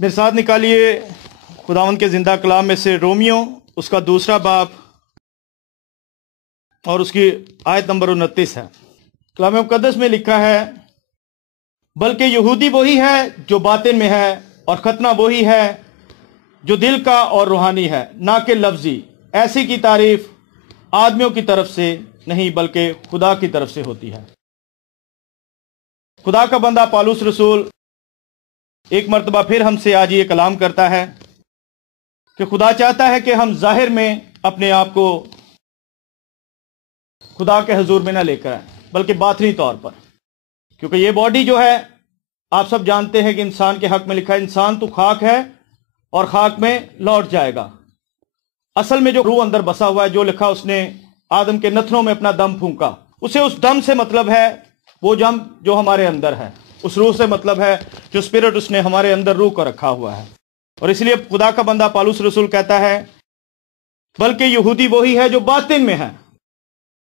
میرے ساتھ نکالیے خداوند کے زندہ کلام میں سے رومیو اس کا 2 باب اور اس کی آیت نمبر 29 ہے۔ کلام مقدس میں لکھا ہے، بلکہ یہودی وہی ہے جو باطن میں ہے، اور ختنہ وہی ہے جو دل کا اور روحانی ہے، نہ کہ لفظی۔ ایسی کی تعریف آدمیوں کی طرف سے نہیں بلکہ خدا کی طرف سے ہوتی ہے۔ خدا کا بندہ پالوس رسول ایک مرتبہ پھر ہم سے آج یہ کلام کرتا ہے کہ خدا چاہتا ہے کہ ہم ظاہر میں اپنے آپ کو خدا کے حضور میں نہ لے کر آئیں بلکہ باطنی طور پر، کیونکہ یہ باڈی جو ہے آپ سب جانتے ہیں کہ انسان کے حق میں لکھا ہے انسان تو خاک ہے اور خاک میں لوٹ جائے گا۔ اصل میں جو روح اندر بسا ہوا ہے، جو لکھا اس نے آدم کے نتنوں میں اپنا دم پھونکا، اسے اس دم سے مطلب ہے وہ جم جو ہمارے اندر ہے، اس روح سے مطلب ہے جو اسپرٹ اس نے ہمارے اندر روح کو رکھا ہوا ہے۔ اور اس لیے خدا کا بندہ پالوس رسول کہتا ہے، بلکہ یہودی وہی ہے جو باطن میں ہے،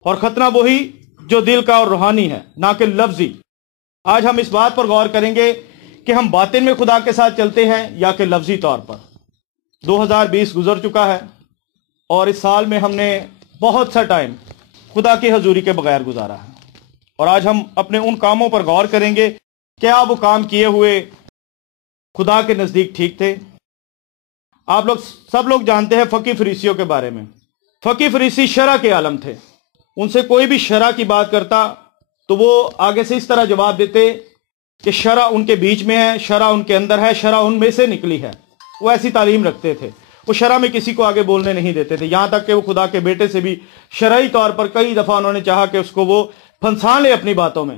اور ختنہ وہی جو دل کا اور روحانی ہے، نہ کہ لفظی۔ آج ہم اس بات پر غور کریں گے کہ ہم باطن میں خدا کے ساتھ چلتے ہیں یا کہ لفظی طور پر۔ 2020 گزر چکا ہے اور اس سال میں ہم نے بہت سا ٹائم خدا کی حضوری کے بغیر گزارا ہے، اور آج ہم اپنے ان کاموں پر غور کریں گے کیا وہ کام کیے ہوئے خدا کے نزدیک ٹھیک تھے۔ آپ لوگ سب لوگ جانتے ہیں فقی فریسیوں کے بارے میں۔ فقی فریسی شرع کے عالم تھے، ان سے کوئی بھی شرع کی بات کرتا تو وہ آگے سے اس طرح جواب دیتے کہ شرع ان کے بیچ میں ہے، شرع ان کے اندر ہے، شرع ان میں سے نکلی ہے۔ وہ ایسی تعلیم رکھتے تھے، وہ شرع میں کسی کو آگے بولنے نہیں دیتے تھے، یہاں تک کہ وہ خدا کے بیٹے سے بھی شرعی طور پر کئی دفعہ انہوں نے چاہا کہ اس کو وہ پھنسا لے اپنی باتوں میں،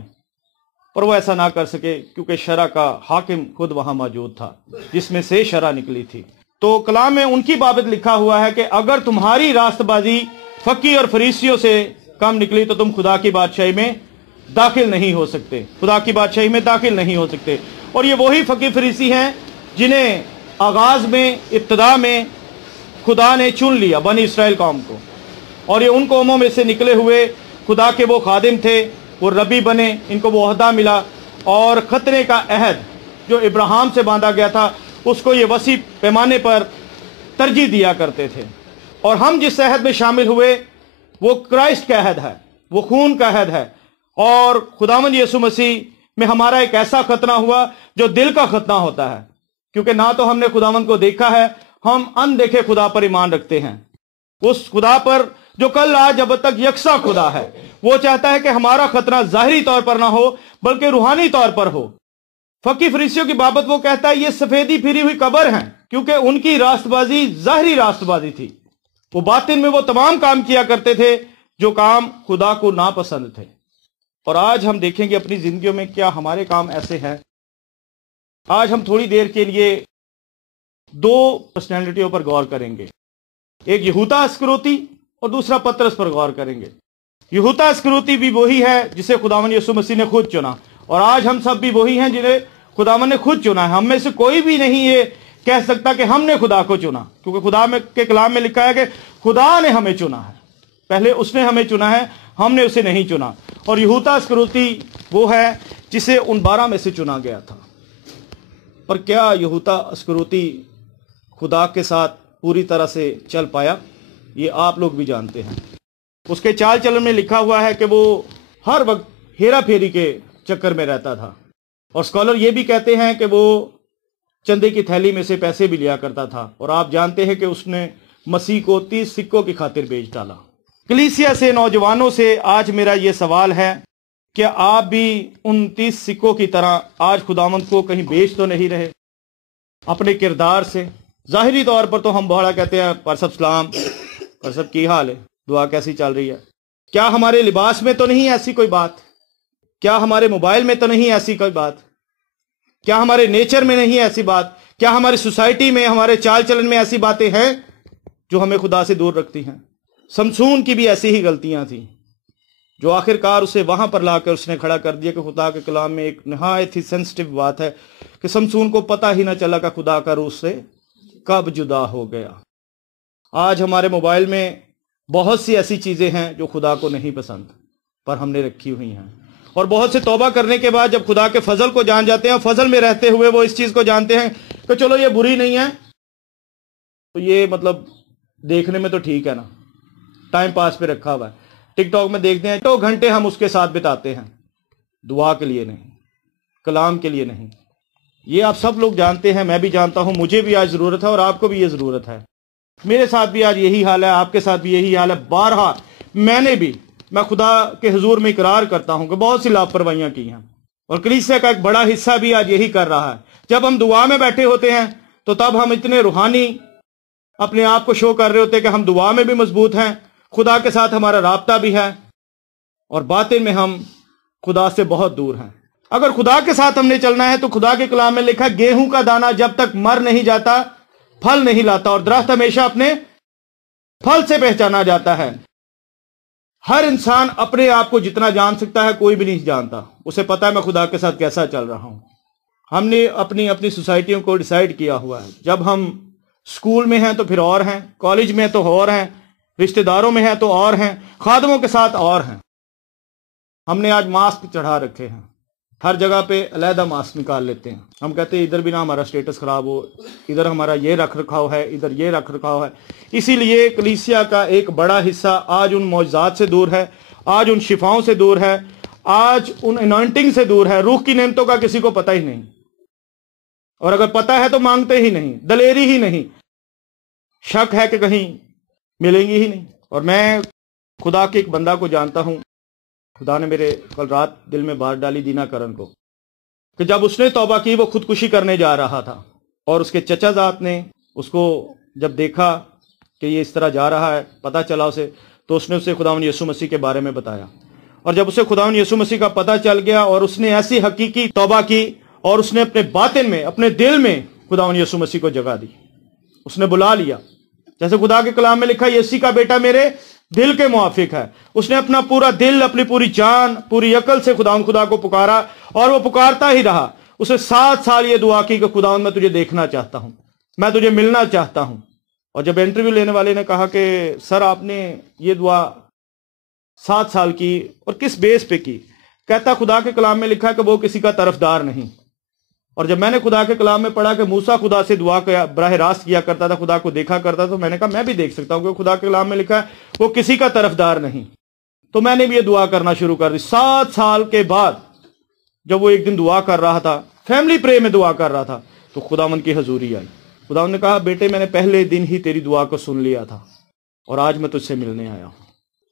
پر وہ ایسا نہ کر سکے کیونکہ شرع کا حاکم خود وہاں موجود تھا جس میں سے شرع نکلی تھی۔ تو کلام میں ان کی بابت لکھا ہوا ہے کہ اگر تمہاری راست بازی فقی اور فریسیوں سے کم نکلی تو تم خدا کی بادشاہی میں داخل نہیں ہو سکتے، خدا کی بادشاہی میں داخل نہیں ہو سکتے۔ اور یہ وہی فقی فریسی ہیں جنہیں آغاز میں، ابتدا میں خدا نے چن لیا، بنی اسرائیل قوم کو، اور یہ ان قوموں میں سے نکلے ہوئے خدا کے وہ خادم تھے، وہ ربی بنے، ان کو وہ عہدہ ملا، اور ختنے کا عہد جو ابراہیم سے باندھا گیا تھا اس کو یہ وسیع پیمانے پر ترجیح دیا کرتے تھے۔ اور ہم جس عہد میں شامل ہوئے وہ کرائسٹ کا عہد ہے، وہ خون کا عہد ہے، اور خداوند یسوع مسیح میں ہمارا ایک ایسا ختنہ ہوا جو دل کا ختنہ ہوتا ہے، کیونکہ نہ تو ہم نے خداوند کو دیکھا ہے، ہم اندیکھے خدا پر ایمان رکھتے ہیں، اس خدا پر جو کل آج اب تک یکساں خدا ہے۔ وہ چاہتا ہے کہ ہمارا ختنہ ظاہری طور پر نہ ہو بلکہ روحانی طور پر ہو۔ فقی فریسیوں کی بابت وہ کہتا ہے یہ سفیدی پھری ہوئی قبر ہیں، کیونکہ ان کی راست بازی ظاہری راست بازی تھی، وہ باطن میں وہ تمام کام کیا کرتے تھے جو کام خدا کو ناپسند تھے۔ اور آج ہم دیکھیں گے اپنی زندگیوں میں کیا ہمارے کام ایسے ہیں۔ آج ہم تھوڑی دیر کے لیے 2 پرسنالٹیوں پر غور کریں گے، ایک یہودا اسکروتی اور دوسرا پترس پر غور کریں گے۔ یہودا اسکروتی بھی وہی ہے جسے خداوند یسوع مسیح نے خود چنا، اور آج ہم سب بھی وہی ہیں جنہیں خداوند نے خود چنا ہے۔ ہم میں سے کوئی بھی نہیں یہ کہہ سکتا کہ ہم نے خدا کو چنا، کیونکہ خدا کے کلام میں لکھا ہے کہ خدا نے ہمیں چنا ہے، پہلے اس نے ہمیں چنا ہے، ہم نے اسے نہیں چنا۔ اور یہودا اسکروتی وہ ہے جسے ان 12 میں سے چنا گیا تھا۔ پر کیا یہودا اسکروتی خدا کے ساتھ پوری طرح سے چل پایا؟ یہ آپ لوگ بھی جانتے ہیں۔ اس کے چال چلن میں لکھا ہوا ہے کہ وہ ہر وقت ہیرا پھیری کے چکر میں رہتا تھا، اور اسکالر یہ بھی کہتے ہیں کہ وہ چندے کی تھیلی میں سے پیسے بھی لیا کرتا تھا، اور آپ جانتے ہیں کہ اس نے مسیح کو 30 سکوں کی خاطر بیچ ڈالا۔ کلیسیا سے، نوجوانوں سے آج میرا یہ سوال ہے، کیا آپ بھی ان 30 سکوں کی طرح آج خداوند کو کہیں بیچ تو نہیں رہے اپنے کردار سے؟ ظاہری طور پر تو ہم بڑا کہتے ہیں پر سب سلام، پر سب کی حال ہے، دعا کیسی چل رہی ہے؟ کیا ہمارے لباس میں تو نہیں ایسی کوئی بات؟ کیا ہمارے موبائل میں تو نہیں ایسی کوئی بات؟ کیا ہمارے نیچر میں نہیں ایسی بات؟ کیا ہماری سوسائٹی میں، ہمارے چال چلن میں ایسی باتیں ہیں جو ہمیں خدا سے دور رکھتی ہیں؟ سمسون کی بھی ایسی ہی غلطیاں تھیں جو آخر کار اسے وہاں پر لا کر اس نے کھڑا کر دیا کہ خدا کے کلام میں ایک نہایت ہی سینسٹیو بات ہے کہ سمسون کو پتہ ہی نہ چلا کہ خدا کا روح سے کب جدا ہو گیا۔ آج ہمارے موبائل میں بہت سی ایسی چیزیں ہیں جو خدا کو نہیں پسند پر ہم نے رکھی ہوئی ہیں، اور بہت سے توبہ کرنے کے بعد جب خدا کے فضل کو جان جاتے ہیں اور فضل میں رہتے ہوئے وہ اس چیز کو جانتے ہیں کہ چلو یہ بری نہیں ہے، تو یہ مطلب دیکھنے میں تو ٹھیک ہے نا، ٹائم پاس پہ رکھا ہوا ہے، ٹک ٹاک میں دیکھتے ہیں، 2 گھنٹے ہم اس کے ساتھ بتاتے ہیں، دعا کے لیے نہیں، کلام کے لیے نہیں۔ یہ آپ سب لوگ جانتے ہیں، میں بھی جانتا ہوں، مجھے بھی آج ضرورت ہے اور آپ کو بھی یہ ضرورت ہے، میرے ساتھ بھی آج یہی حال ہے، آپ کے ساتھ بھی یہی حال ہے۔ بارہا میں خدا کے حضور میں اقرار کرتا ہوں کہ بہت سی لاپرواہیاں کی ہیں، اور کلیسیا کا ایک بڑا حصہ بھی آج یہی کر رہا ہے۔ جب ہم دعا میں بیٹھے ہوتے ہیں تو تب ہم اتنے روحانی اپنے آپ کو شو کر رہے ہوتے ہیں کہ ہم دعا میں بھی مضبوط ہیں، خدا کے ساتھ ہمارا رابطہ بھی ہے، اور باطن میں ہم خدا سے بہت دور ہیں۔ اگر خدا کے ساتھ ہم نے چلنا ہے تو خدا کے کلام میں لکھا ہے، گیہوں کا دانہ جب تک مر نہیں جاتا پھل نہیں لاتا، اور درخت ہمیشہ اپنے پھل سے پہچانا جاتا ہے۔ ہر انسان اپنے آپ کو جتنا جان سکتا ہے کوئی بھی نہیں جانتا، اسے پتا ہے میں خدا کے ساتھ کیسا چل رہا ہوں۔ ہم نے اپنی سوسائٹیوں کو ڈیسائیڈ کیا ہوا ہے، جب ہم اسکول میں ہیں تو پھر اور ہیں، کالج میں تو اور ہیں، رشتہ داروں میں ہیں تو اور ہیں، خادموں کے ساتھ اور ہیں۔ ہم نے آج ماسک چڑھا رکھے ہیں، ہر جگہ پہ علیحدہ ماسک نکال لیتے ہیں۔ ہم کہتے ہیں ادھر بھی نہ ہمارا سٹیٹس خراب ہو، ادھر ہمارا یہ رکھ رکھاؤ ہے، ادھر یہ رکھ رکھاؤ ہے۔ اسی لیے کلیسیا کا ایک بڑا حصہ آج ان معجزات سے دور ہے، آج ان شفاؤں سے دور ہے، آج ان انوائنٹنگ سے دور ہے۔ روح کی نعمتوں کا کسی کو پتہ ہی نہیں، اور اگر پتہ ہے تو مانگتے ہی نہیں، دلیری ہی نہیں، شک ہے کہ کہیں ملیں گی ہی نہیں۔ اور میں خدا کے ایک بندہ کو جانتا ہوں، خدا نے میرے کل رات دل میں بات ڈالی، دینا کرن کو، کہ جب اس نے توبہ کی وہ خودکشی کرنے جا رہا تھا، اور اس کے چچا زاد نے اس کو جب دیکھا کہ یہ اس طرح جا رہا ہے، پتہ چلا اسے، تو اس نے اسے خداوند یسوع مسیح کے بارے میں بتایا، اور جب اسے خداوند یسوع مسیح کا پتہ چل گیا اور اس نے ایسی حقیقی توبہ کی، اور اس نے اپنے باطن میں، اپنے دل میں خداوند یسوع مسیح کو جگہ دی، اس نے بلا لیا، جیسے خدا کے کلام میں لکھا ہے، یسی کا بیٹا میرے دل کے موافق ہے۔ اس نے اپنا پورا دل، اپنی پوری جان، پوری عقل سے خدا کو پکارا، اور وہ پکارتا ہی رہا۔ اسے 7 سال یہ دعا کی کہ خداوند میں تجھے دیکھنا چاہتا ہوں، میں تجھے ملنا چاہتا ہوں۔ اور جب انٹرویو لینے والے نے کہا کہ سر آپ نے یہ دعا 7 سال کی اور کس بیس پہ کی، کہتا خدا کے کلام میں لکھا ہے کہ وہ کسی کا طرفدار نہیں۔ اور جب میں نے خدا کے کلام میں پڑھا کہ موسیٰ خدا سے دعا براہ راست کیا کرتا تھا، خدا کو دیکھا کرتا تھا، تو میں نے کہا میں بھی دیکھ سکتا ہوں کہ خدا کے کلام میں لکھا ہے وہ کسی کا طرفدار نہیں۔ تو میں نے بھی یہ دعا کرنا شروع کر دی۔ 7 سال کے بعد جب وہ ایک دن دعا کر رہا تھا، فیملی پرے میں دعا کر رہا تھا، تو خداوند کی حضوری آئی۔ خداوند نے کہا بیٹے میں نے پہلے دن ہی تیری دعا کو سن لیا تھا، اور آج میں تجھ سے ملنے آیا ہوں۔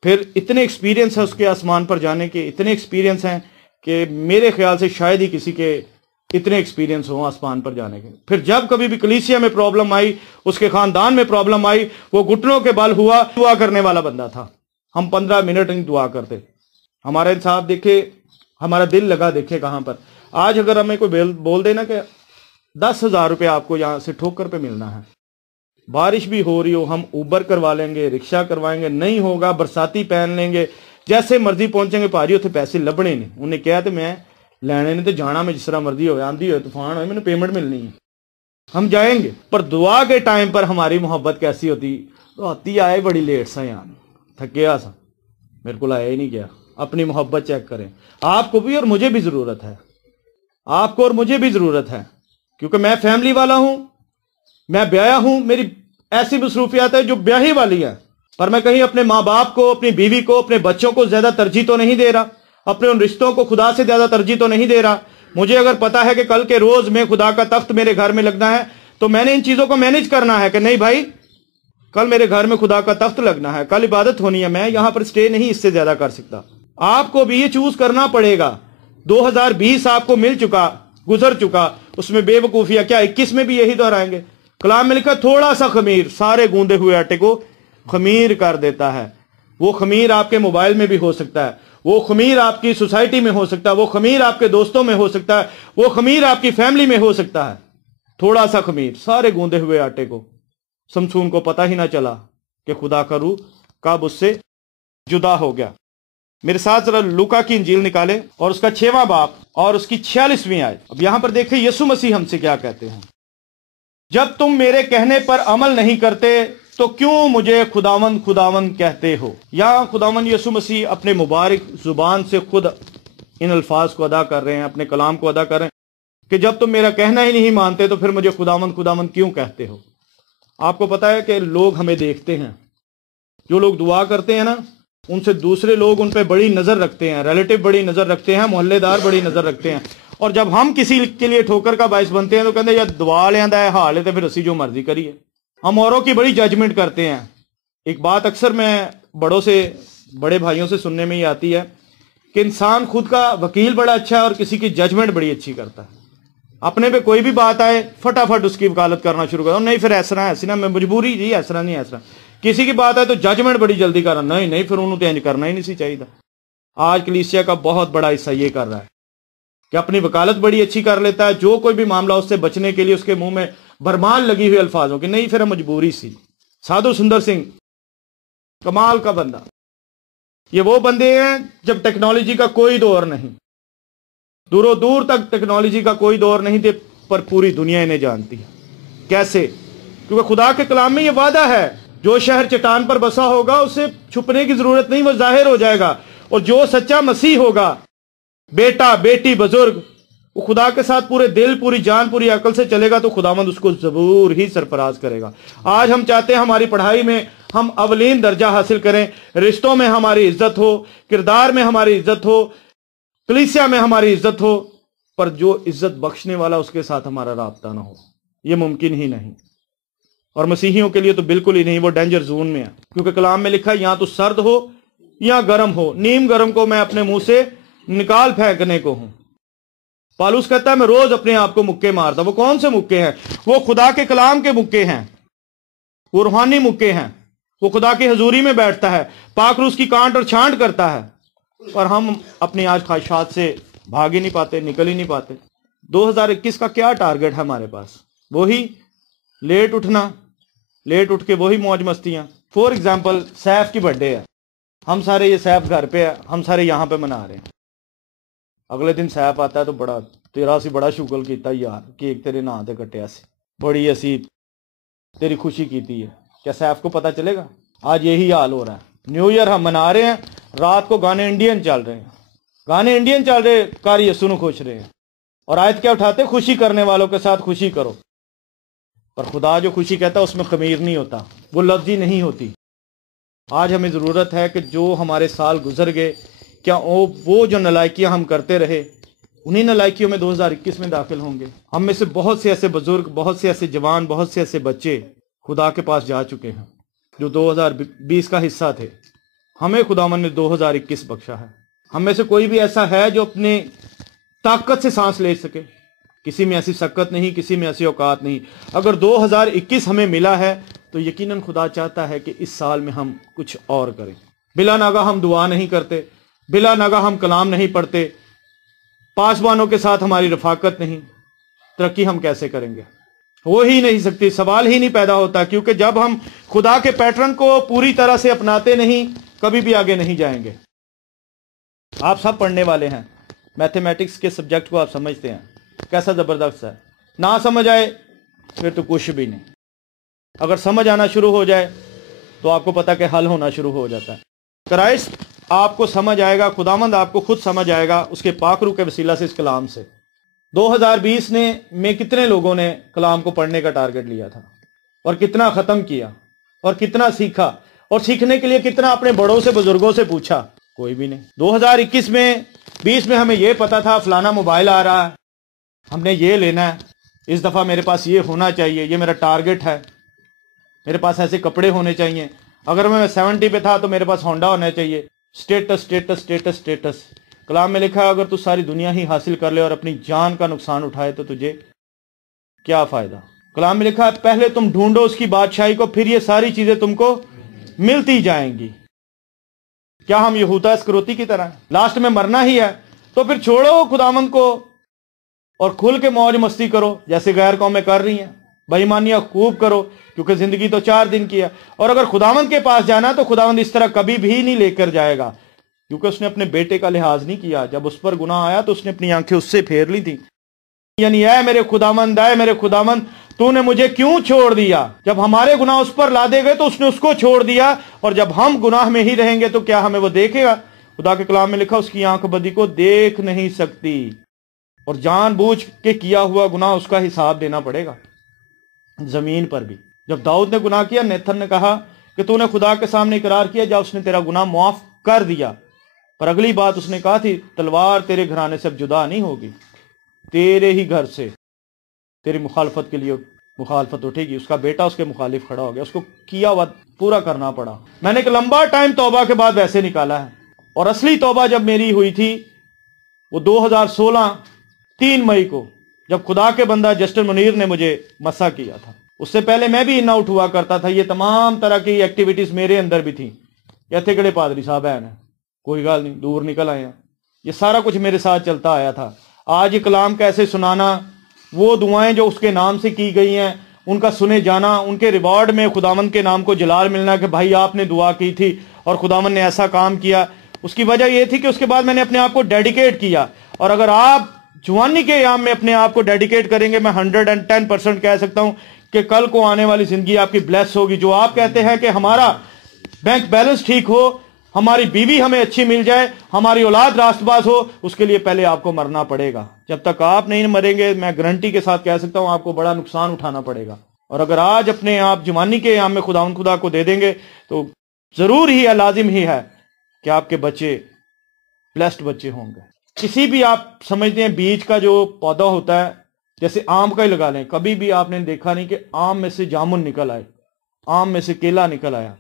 پھر اتنے ایکسپیرینس ہیں اس کے آسمان پر جانے کے، اتنے ایکسپیرینس ہیں کہ میرے خیال سے شاید ہی کسی کے اتنے ایکسپیرینس ہوں آسمان پر جانے کے۔ پھر جب کبھی بھی کلیسیا میں پرابلم آئی، اس کے خاندان میں پرابلم آئی، وہ گھٹنوں کے بل ہوا، دعا کرنے والا بندہ تھا۔ ہم 15 منٹ نہیں دعا کرتے۔ ہمارا انصاف دیکھے، ہمارا دل لگا دیکھے کہاں پر۔ آج اگر ہمیں کوئی بول دے نا کہ 10,000 روپے آپ کو یہاں سے ٹھوکر پہ ملنا ہے، بارش بھی ہو رہی ہو، ہم اوبر کروا لیں گے، رکشہ کروائیں گے، نہیں ہوگا برساتی پہن لیں گے، جیسے مرضی پہنچیں گے، پاری اتنے پیسے لبنے نے۔ انہیں کہا تو میں لینے نے تو جانا، میں جس طرح مرضی ہوئے، آندھی ہوئے، طوفان ہوئے، میں نے پیمنٹ ملنی ہے، ہم جائیں گے۔ پر دعا کے ٹائم پر ہماری محبت کیسی ہوتی؟ آتی آئے بڑی لیٹ سا، یار تھکیا سا، میرے کو آیا ہی نہیں گیا۔ اپنی محبت چیک کریں، آپ کو بھی اور مجھے بھی ضرورت ہے، آپ کو اور مجھے بھی ضرورت ہے، کیونکہ میں فیملی والا ہوں، میں بیایا ہوں، میری ایسی مصروفیات ہے جو بیاہی والی ہے، پر میں کہیں اپنے ماں باپ کو، اپنی بیوی کو، اپنے بچوں کو زیادہ ترجیح تو نہیں دے رہا، اپنے ان رشتوں کو خدا سے زیادہ ترجیح تو نہیں دے رہا۔ مجھے اگر پتا ہے کہ کل کے روز میں خدا کا تخت میرے گھر میں لگنا ہے، تو میں نے ان چیزوں کو مینج کرنا ہے کہ نہیں بھائی کل میرے گھر میں خدا کا تخت لگنا ہے، کل عبادت ہونی ہے، میں یہاں پر سٹے نہیں اس سے زیادہ کر سکتا۔ آپ کو بھی یہ چوز کرنا پڑے گا۔ 2020 آپ کو مل چکا، گزر چکا، اس میں بے وقوفیاں کیا 21 میں بھی یہی دہرائیں گے۔ کلام میں لکھا تھوڑا سا خمیر سارے گوندے ہوئے آٹے کو خمیر کر دیتا ہے۔ وہ خمیر آپ کے موبائل میں بھی ہو سکتا ہے، وہ خمیر آپ کی سوسائٹی میں ہو سکتا ہے، وہ خمیر آپ کے دوستوں میں ہو سکتا ہے، وہ خمیر آپ کی فیملی میں ہو سکتا ہے۔ تھوڑا سا خمیر سارے گوندے ہوئے آٹے کو، سمسون کو پتہ ہی نہ چلا کہ خدا کا روح کب اس سے جدا ہو گیا۔ میرے ساتھ ذرا لوکا کی انجیل نکالے اور اس کا 6واں باب اور اس کی 46ویں آیت۔ اب یہاں پر دیکھیں یسوع مسیح ہم سے کیا کہتے ہیں، جب تم میرے کہنے پر عمل نہیں کرتے تو کیوں مجھے خداوند خداوند کہتے ہو؟ یہاں خداوند یسوع مسیح اپنے مبارک زبان سے خود ان الفاظ کو ادا کر رہے ہیں، اپنے کلام کو ادا کر رہے ہیں کہ جب تم میرا کہنا ہی نہیں مانتے تو پھر مجھے خداوند خداوند کیوں کہتے ہو؟ آپ کو پتا ہے کہ لوگ ہمیں دیکھتے ہیں، جو لوگ دعا کرتے ہیں نا، ان سے دوسرے لوگ ان پہ بڑی نظر رکھتے ہیں، ریلیٹو بڑی نظر رکھتے ہیں، محلے دار بڑی نظر رکھتے ہیں، اور جب ہم کسی کے لیے ٹھوکر کا باعث بنتے ہیں تو کہتے ہیں یا دعا لے آندا ہے حال ہے تو پھر اسی جو مرضی کریے۔ ہم اوروں کی بڑی ججمنٹ کرتے ہیں۔ ایک بات اکثر میں بڑے بھائیوں سے سننے میں ہی آتی ہے کہ انسان خود کا وکیل بڑا اچھا ہے اور کسی کی ججمنٹ بڑی اچھی کرتا ہے، اپنے پہ کوئی بھی بات آئے فٹافٹ اس کی وکالت کرنا شروع کرتا، نہیں پھر ایسا ایسی نا میں مجبوری جی ایسا نہیں ایسا، کسی کی بات آئے تو ججمنٹ بڑی جلدی کرنا، نہیں پھر انہوں چینج کرنا ہی نہیں سی چاہیے۔ آج کلیسیا کا بہت بڑا حصہ یہ کر رہا ہے کہ اپنی وکالت بڑی اچھی کر لیتا ہے، جو کوئی بھی معاملہ اس سے بچنے کے لیے اس کے منہ میں برمان لگی ہوئی الفاظوں کی، نہیں پھر مجبوری سی۔ سادھو سندر سنگھ کمال کا بندہ، یہ وہ بندے ہیں جب ٹیکنالوجی کا کوئی دور نہیں، دوروں دور تک ٹیکنالوجی کا کوئی دور نہیں تھے، پر پوری دنیا انہیں جانتی ہے۔ کیسے؟ کیونکہ خدا کے کلام میں یہ وعدہ ہے جو شہر چٹان پر بسا ہوگا اسے چھپنے کی ضرورت نہیں، وہ ظاہر ہو جائے گا، اور جو سچا مسیح ہوگا، بیٹا بیٹی بزرگ، وہ خدا کے ساتھ پورے دل پوری جان پوری عقل سے چلے گا تو خداوند اس کو ضرور ہی سرفراز کرے گا۔ آج ہم چاہتے ہیں ہماری پڑھائی میں ہم اولین درجہ حاصل کریں، رشتوں میں ہماری عزت ہو، کردار میں ہماری عزت ہو، کلیسیا میں ہماری عزت ہو، پر جو عزت بخشنے والا اس کے ساتھ ہمارا رابطہ نہ ہو، یہ ممکن ہی نہیں۔ اور مسیحیوں کے لیے تو بالکل ہی نہیں، وہ ڈینجر زون میں ہے، کیونکہ کلام میں لکھا ہے یا تو سرد ہو یا گرم ہو، نیم گرم کو میں اپنے منہ سے نکال پھینکنے کو ہوں۔ پالوس کہتا ہے میں روز اپنے آپ کو مکے مارتا۔ وہ کون سے مکے ہیں؟ وہ خدا کے کلام کے مکے ہیں، وہ روحانی مکے ہیں، وہ خدا کی حضوری میں بیٹھتا ہے، پاک روح کی کانٹ اور چھانٹ کرتا ہے، اور ہم اپنی آج خواہشات سے بھاگ ہی نہیں پاتے، نکل ہی نہیں پاتے۔ 2021 کا کیا ٹارگٹ ہے ہمارے پاس؟ وہی لیٹ اٹھنا، لیٹ اٹھ کے وہی موج مستیاں۔ فور ایگزامپل سیف کی برتھ ڈے ہے، ہم سارے یہ سیف گھر پہ ہے، ہم سارے یہاں پہ منا رہے ہیں، اگلے دن سیف آتا ہے تو بڑا تیرا سی بڑا شکر کیتا یار کہ ایک تیرے نام تے کٹیا سی، بڑی اسی تیری خوشی کیتی ہے۔ کیا سیف کو پتہ چلے گا؟ آج یہی حال ہو رہا ہے۔ نیو ایئر ہم منا رہے ہیں، رات کو گانے انڈین چل رہے ہیں، گانے انڈین چل رہے، کار یسوع نو خوش رہے ہیں، اور آیت کیا اٹھاتے؟ خوشی کرنے والوں کے ساتھ خوشی کرو۔ پر خدا جو خوشی کہتا ہے اس میں خمیر نہیں ہوتا، وہ لفظی نہیں ہوتی۔ آج ہمیں ضرورت ہے کہ جو ہمارے سال گزر گئے، کیا وہ جو نالائکیاں ہم کرتے رہے، انہی نالائکیوں میں 2021 میں داخل ہوں گے؟ ہم میں سے بہت سے ایسے بزرگ، بہت سے ایسے جوان، بہت سے ایسے بچے خدا کے پاس جا چکے ہیں جو 2020 کا حصہ تھے۔ ہمیں خداوند نے 2021 بخشا ہے۔ ہم میں سے کوئی بھی ایسا ہے جو اپنے طاقت سے سانس لے سکے؟ کسی میں ایسی سکت نہیں، کسی میں ایسی اوقات نہیں۔ اگر 2021 ہمیں ملا ہے تو یقیناً خدا چاہتا ہے کہ اس سال میں ہم کچھ اور کریں۔ بلا ناگہ ہم دعا نہیں کرتے، بلا ناگہ ہم کلام نہیں پڑھتے، پاسبانوں کے ساتھ ہماری رفاقت نہیں، ترقی ہم کیسے کریں گے؟ ہو ہی نہیں سکتی، سوال ہی نہیں پیدا ہوتا، کیونکہ جب ہم خدا کے پیٹرن کو پوری طرح سے اپناتے نہیں، کبھی بھی آگے نہیں جائیں گے۔ آپ سب پڑھنے والے ہیں، میتھمیٹکس کے سبجیکٹ کو آپ سمجھتے ہیں کیسا زبردست ہے، نہ سمجھ آئے پھر تو کچھ بھی نہیں، اگر سمجھ آنا شروع ہو جائے تو آپ کو پتا کہ حل ہونا شروع ہو جاتا ہے۔ کرائسٹ آپ کو سمجھ آئے گا، خداوند آپ کو خود سمجھ آئے گا اس کے پاک روح کے وسیلہ سے، اس کلام سے۔ 2020 میں کتنے لوگوں نے کلام کو پڑھنے کا ٹارگٹ لیا تھا، اور کتنا ختم کیا، اور کتنا سیکھا، اور سیکھنے کے لیے کتنا اپنے بڑوں سے بزرگوں سے پوچھا؟ کوئی بھی نہیں۔ 2021 میں 20 میں ہمیں یہ پتا تھا فلانا موبائل آ رہا ہے، ہم نے یہ لینا ہے، اس دفعہ میرے پاس یہ ہونا چاہیے، یہ میرا ٹارگٹ ہے، میرے پاس ایسے کپڑے ہونے چاہیے، اگر میں 70 پہ تھا تو میرے پاس ہونڈا ہونا چاہیے۔ Status status status status. کلام میں لکھا ہے اگر تو ساری دنیا ہی حاصل کر لے اور اپنی جان کا نقصان اٹھائے تو تجھے کیا فائدہ؟ کلام میں لکھا ہے پہلے تم ڈھونڈو اس کی بادشاہی کو، پھر یہ ساری چیزیں تم کو ملتی جائیں گی۔ کیا ہم یہودا اسکروتی کی طرح ہیں؟ لاسٹ میں مرنا ہی ہے تو پھر چھوڑو خداوند کو اور کھل کے موج مستی کرو جیسے غیر قومیں کر رہی ہیں، بے ایمانیاں خوب کرو، کیونکہ زندگی تو 4 دن کی ہے۔ اور اگر خداوند کے پاس جانا تو خداوند اس طرح کبھی بھی نہیں لے کر جائے گا، کیونکہ اس نے اپنے بیٹے کا لحاظ نہیں کیا۔ جب اس پر گناہ آیا تو اس نے اپنی آنکھیں اس سے پھیر لی تھی، یعنی اے میرے خداوند تو نے مجھے کیوں چھوڑ دیا؟ جب ہمارے گناہ اس پر لادے گئے تو اس نے اس کو چھوڑ دیا، اور جب ہم گناہ میں ہی رہیں گے تو کیا ہمیں وہ دیکھے گا؟ خدا کے کلام میں لکھا اس کی آنکھ بدی کو دیکھ نہیں سکتی، اور جان بوجھ کے کیا ہوا گناہ اس کا حساب دینا پڑے گا زمین پر بھی۔ جب داؤد نے گناہ کیا، نیتن نے کہا کہ تو نے خدا کے سامنے اقرار کیا، جب اس نے تیرا گناہ معاف کر دیا، پر اگلی بات اس نے کہا تھی تلوار تیرے گھرانے سے اب جدا نہیں ہوگی، تیرے ہی گھر سے تیری مخالفت کے لیے مخالفت اٹھے گی۔ اس کا بیٹا اس کے مخالف کھڑا ہو گیا، اس کو کیا ہوا پورا کرنا پڑا۔ میں نے ایک لمبا ٹائم توبہ کے بعد ویسے نکالا ہے، اور اصلی توبہ جب میری ہوئی تھی وہ 2016 3 مئی کو، جب خدا کے بندہ جسٹن منیر نے مجھے مسا کیا تھا۔ اس سے پہلے میں بھی ان آؤٹ ہوا کرتا تھا، یہ تمام طرح کی ایکٹیویٹیز میرے اندر بھی تھیں۔ کہتے کڑے پادری صاحب ہیں نا، کوئی گال نہیں، دور نکل آئے ہیں، یہ سارا کچھ میرے ساتھ چلتا آیا تھا۔ آج یہ کلام کیسے سنانا، وہ دعائیں جو اس کے نام سے کی گئی ہیں ان کا سنے جانا، ان کے ریوارڈ میں خداوند کے نام کو جلال ملنا کہ بھائی آپ نے دعا کی تھی اور خداوند نے ایسا کام کیا، اس کی وجہ یہ تھی کہ اس کے بعد میں نے اپنے آپ کو ڈیڈیکیٹ کیا۔ اور اگر آپ جوانی کے ایام میں اپنے آپ کو ڈیڈیکیٹ کریں گے، میں 110% کہہ سکتا ہوں کہ کل کو آنے والی زندگی آپ کی بلیس ہوگی۔ جو آپ کہتے ہیں کہ ہمارا بینک بیلنس ٹھیک ہو، ہماری بیوی ہمیں اچھی مل جائے، ہماری اولاد راست باز ہو، اس کے لیے پہلے آپ کو مرنا پڑے گا۔ جب تک آپ نہیں مریں گے، میں گارنٹی کے ساتھ کہہ سکتا ہوں آپ کو بڑا نقصان اٹھانا پڑے گا۔ اور اگر آج اپنے آپ جوانی کے ایام میں خدا کو دے دیں گے تو ضرور ہی ہے، لازم ہی ہے کہ آپ کے بچے بلیسڈ بچے ہوں گے۔ کسی بھی آپ سمجھتے ہیں بیج کا جو پودا ہوتا ہے، جیسے آم کا ہی لگا لیں، کبھی بھی آپ نے دیکھا نہیں کہ آم میں سے جامن نکل آئے، آم میں سے کیلا نکل آیا۔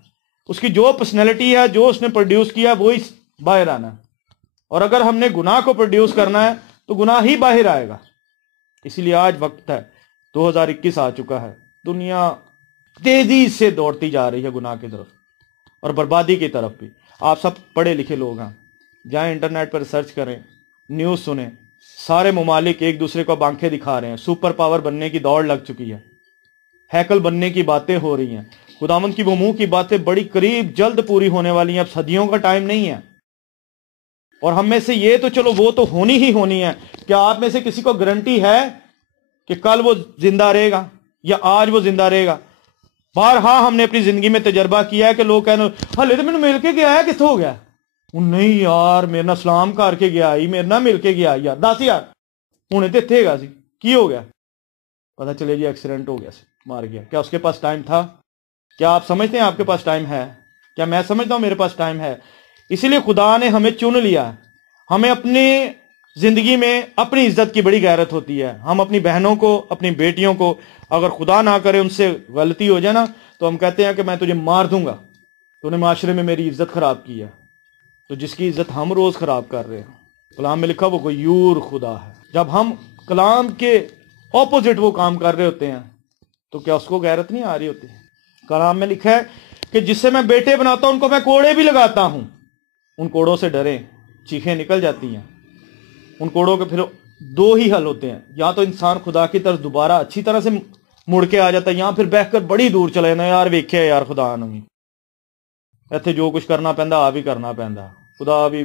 اس کی جو پرسنالٹی ہے، جو اس نے پروڈیوس کیا، وہی باہر آنا ہے۔ اور اگر ہم نے گناہ کو پروڈیوس کرنا ہے تو گناہ ہی باہر آئے گا۔ اسی لیے آج وقت ہے، 2021 آ چکا ہے، دنیا تیزی سے دوڑتی جا رہی ہے گناہ کی طرف اور بربادی کی طرف بھی۔ آپ سب پڑھے لکھے لوگ ہیں، جائیں انٹرنیٹ پر ریسرچ کریں، نیوز سنیں، سارے ممالک ایک دوسرے کو آنکھیں دکھا رہے ہیں، سپر پاور بننے کی دوڑ لگ چکی ہے، ہیکل بننے کی باتیں ہو رہی ہیں، خداوند کی وہ منہ کی باتیں بڑی قریب جلد پوری ہونے والی ہیں، اب صدیوں کا ٹائم نہیں ہے۔ اور ہم میں سے یہ تو چلو وہ تو ہونی ہی ہونی ہے، کیا آپ میں سے کسی کو گارنٹی ہے کہ کل وہ زندہ رہے گا یا آج وہ زندہ رہے گا؟ بارہا ہم نے اپنی زندگی میں تجربہ کیا ہے کہ لوگ کہنے ہلے تو میں مل کے گیا ہے، کس ہو گیا؟ نہیں یار میرے نہ سلام کر کے گیا ہی، میرے نہ مل کے گیا یار، 10 یار ہوں تو اتنے گا سی کی ہو گیا؟ پتا چلے جی ایکسیڈنٹ ہو گیا سی، مار گیا۔ کیا اس کے پاس ٹائم تھا؟ کیا آپ سمجھتے ہیں آپ کے پاس ٹائم ہے؟ کیا میں سمجھتا ہوں میرے پاس ٹائم ہے؟ اسی لیے خدا نے ہمیں چن لیا ہے۔ ہمیں اپنی زندگی میں اپنی عزت کی بڑی غیرت ہوتی ہے۔ ہم اپنی بہنوں کو، اپنی بیٹیوں کو، اگر خدا نہ کرے ان سے غلطی ہو جائے نا، تو ہم کہتے ہیں کہ میں تجھے مار دوں گا، تو نے معاشرے میں میری عزت خراب کی ہے۔ تو جس کی عزت ہم روز خراب کر رہے ہیں، کلام میں لکھا وہ غیور خدا ہے۔ جب ہم کلام کے اپوزٹ وہ کام کر رہے ہوتے ہیں تو کیا اس کو غیرت نہیں آ رہی ہوتی؟ کلام میں لکھا ہے کہ جس سے میں بیٹے بناتا ہوں ان کو میں کوڑے بھی لگاتا ہوں، ان کوڑوں سے ڈریں، چیخیں نکل جاتی ہیں۔ ان کوڑوں کے پھر 2 ہی حل ہوتے ہیں، یا تو انسان خدا کی طرف دوبارہ اچھی طرح سے مڑ کے آ جاتا ہے، یا پھر بہ کر بڑی دور چلے جانا، یار ویکھیا یار خدا نہیں ਇੱਥੇ ਜੋ ਕੁਝ ਕਰਨਾ ਪੈਂਦਾ ਆ ਵੀ ਕਰਨਾ ਪੈਂਦਾ, ਖੁਦਾ ਵੀ